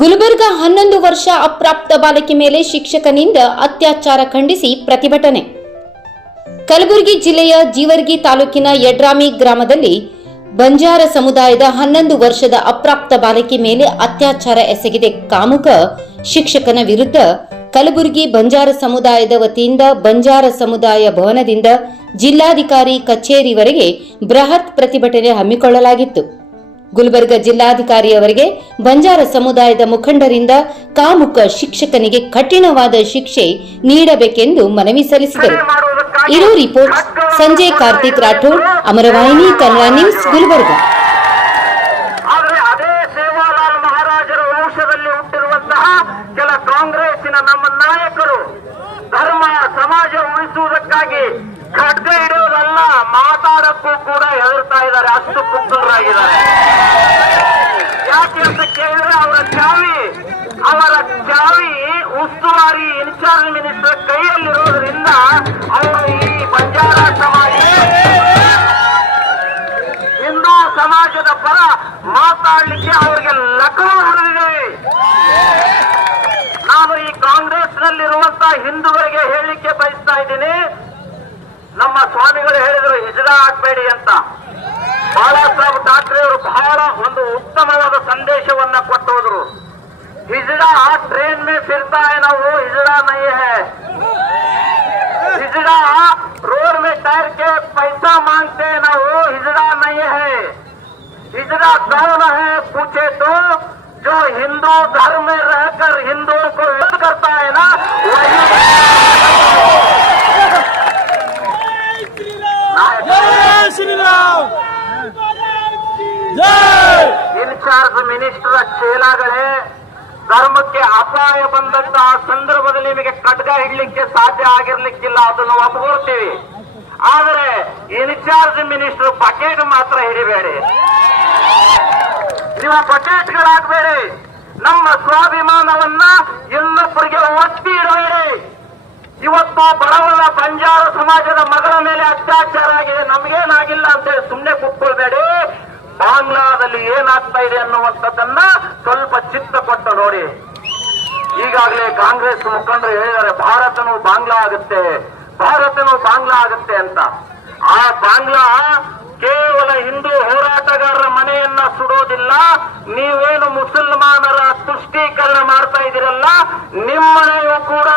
ಗುಲ್ಬರ್ಗ ಹನ್ನೊಂದು ವರ್ಷ ಅಪ್ರಾಪ್ತ ಬಾಲಕಿ ಮೇಲೆ ಶಿಕ್ಷಕನಿಂದ ಅತ್ಯಾಚಾರ ಖಂಡಿಸಿ ಪ್ರತಿಭಟನೆ. ಕಲಬುರಗಿ ಜಿಲ್ಲೆಯ ಜೀವರ್ಗಿ ತಾಲೂಕಿನ ಯಡ್ರಾಮಿ ಗ್ರಾಮದಲ್ಲಿ ಬಂಜಾರ ಸಮುದಾಯದ ಹನ್ನೊಂದು ವರ್ಷದ ಅಪ್ರಾಪ್ತ ಬಾಲಕಿ ಮೇಲೆ ಅತ್ಯಾಚಾರ ಎಸಗಿದೆ. ಕಾಮುಕ ಶಿಕ್ಷಕನ ವಿರುದ್ಧ ಕಲಬುರಗಿ ಬಂಜಾರ ಸಮುದಾಯದ ವತಿಯಿಂದ ಬಂಜಾರ ಸಮುದಾಯ ಭವನದಿಂದ ಜಿಲ್ಲಾಧಿಕಾರಿ ಕಚೇರಿವರೆಗೆ ಬೃಹತ್ ಪ್ರತಿಭಟನೆ ಹಮ್ಮಿಕೊಳ್ಳಲಾಗಿತ್ತು. ಗುಲ್ಬರ್ಗ ಜಿಲ್ಲಾಧಿಕಾರಿಯವರಿಗೆ ಬಂಜಾರ ಸಮುದಾಯದ ಮುಖಂಡರಿಂದ ಕಾಮುಕ ಶಿಕ್ಷಕನಿಗೆ ಕಠಿಣವಾದ ಶಿಕ್ಷೆ ನೀಡಬೇಕೆಂದು ಮನವಿ ಸಲ್ಲಿಸಿದರು. ಇರೋ ರಿಪೋರ್ಟ್ ಸಂಜಯ್ ಕಾರ್ತಿಕ್ ರಾಠೋಡ್, ಅಮರವಾಹಿನಿ, ಕನ್ನಡ ನ್ಯೂಸ್, ಗುಲ್ಬರ್ಗ. ಆದ್ರೆ ಅದೇ ಸೇವಾಲಾಲ್ ಮಹಾರಾಜರ ವಂಶದಲ್ಲಿ ಹುಟ್ಟಿರುವಂತಹ ನಮ್ಮ ನಾಯಕರು ಧರ್ಮ ಉಳಿಸುವುದಕ್ಕಾಗಿ ಖಡ್ಗ ಹಿಡಿಯೋದಲ್ಲ, ಮಾತಾಡಕ್ಕೂ ಕೂಡ ಹೆದರ್ತಾ ಇದ್ದಾರೆ, ಅಷ್ಟು ಕುಗ್ಗರಾಗಿದ್ದಾರೆ. ಯಾಕೆ ಅಂತ ಕೇಳಿದ್ರೆ ಅವರ ಚಾವಿ ಅವರ ಚಾವಿ ಉಸ್ತುವಾರಿ ಇನ್ಚಾರ್ಜ್ ಮಿನಿಸ್ಟರ್ ಕೈಯಲ್ಲಿರೋದ್ರಿಂದ ಅವರು ಈ ಬಂಜಾರ ಸಮಾಜ ಹಿಂದೂ ಸಮಾಜದ ಪರ ಮಾತಾಡಲಿಕ್ಕೆ ಅವರಿಗೆ ಲಕವು ಹರಿದಿದೆ ನಾನು ಈ ಕಾಂಗ್ರೆಸ್ನಲ್ಲಿರುವಂತಹ ಹಿಂದೂವರಿಗೆ ಹೇಳಲಿಕ್ಕೆ ಬಯಸ್ತಾ ಇದ್ದೀನಿ. ನಮ್ಮ ಸ್ವಾಮಿಗಳು ಹೇಳಿದ್ರು ಹಿಜಡಾ ಹಾಕ್ಬೇಡಿ ಅಂತ. ಬಾಳಾ ಸಾಹೇಬ್ ಠಾಕ್ರೆ ಅವರು ಬಹಳ ಒಂದು ಉತ್ತಮವಾದ ಸಂದೇಶವನ್ನ ಕೊಟ್ಟು ಹೋದ್ರು ಹಿಜಡಾ ಟ್ರೇನ್ ಮೇ ಫಿರ್ತಾ है ना वो हिजड़ा नहीं है हिजड़ा रोड में टायर के पैसा मांगते हैं ना वो हिजड़ा नहीं है हिजड़ा कौन है पूछे तो जो हिंदू धर्म में रहकर हिंदुओं को ಮಿನಿಸ್ಟರ್ ಚೇಲಾಗಳೇ ಧರ್ಮಕ್ಕೆ ಅಪಾಯ ಬಂದಂತಹ ಸಂದರ್ಭದಲ್ಲಿ ನಿಮಗೆ ಖಡ್ಗ ಇಡ್ಲಿಕ್ಕೆ ಸಾಧ್ಯ ಆಗಿರ್ಲಿಕ್ಕಿಲ್ಲ ಅದನ್ನು ಒಪ್ಕೊಳ್ತೀವಿ. ಆದರೆ ಇನ್ಚಾರ್ಜ್ ಮಿನಿಸ್ಟರ್ ಬಕೆಟ್ ಮಾತ್ರ ಹಿಡಿಬೇಡಿ. ನೀವು ಬಕೆಟ್ಗಳಾಗಬೇಡಿ. ನಮ್ಮ ಸ್ವಾಭಿಮಾನವನ್ನ ಇನ್ನೊಬ್ಬರಿಗೆ ಒತ್ತಿ ಇಡಬೇಡಿ. ಇವತ್ತು ಬಡವನ ಬಂಜಾರ ಸಮಾಜದ ಮಗಳ ಮೇಲೆ ಅತ್ಯಾಚಾರ ಆಗಿದೆ. ನಮಗೇನಾಗಿಲ್ಲ ಅಂತೇಳಿ ಸುಮ್ಮನೆ ಕೂತ್ಕೊಳ್ಬೇಡಿ ಬಾಂಗ್ಲಾದಲ್ಲಿ ಏನಾಗ್ತಾ ಇದೆ ಅನ್ನುವಂಥದ್ದನ್ನ ಸ್ವಲ್ಪ ಚಿತ್ತ ಕೊಟ್ಟ ನೋಡಿ. ಈಗಾಗಲೇ ಕಾಂಗ್ರೆಸ್ ಮುಖಂಡರು ಹೇಳಿದ್ದಾರೆ, ಭಾರತನು ಬಾಂಗ್ಲಾ ಆಗುತ್ತೆ, ಭಾರತನು ಬಾಂಗ್ಲಾ ಆಗುತ್ತೆ ಅಂತ. ಆ ಬಾಂಗ್ಲಾ ಕೇವಲ ಹಿಂದೂ ಹೋರಾಟಗಾರರ ಮನೆಯನ್ನ ಸುಡೋದಿಲ್ಲ, ನೀವೇನು ಮುಸಲ್ಮಾನರ ತುಷ್ಟೀಕರಣ ಮಾಡ್ತಾ ಇದ್ದೀರಲ್ಲ ನಿಮ್ಮನೆಯೂ ಕೂಡ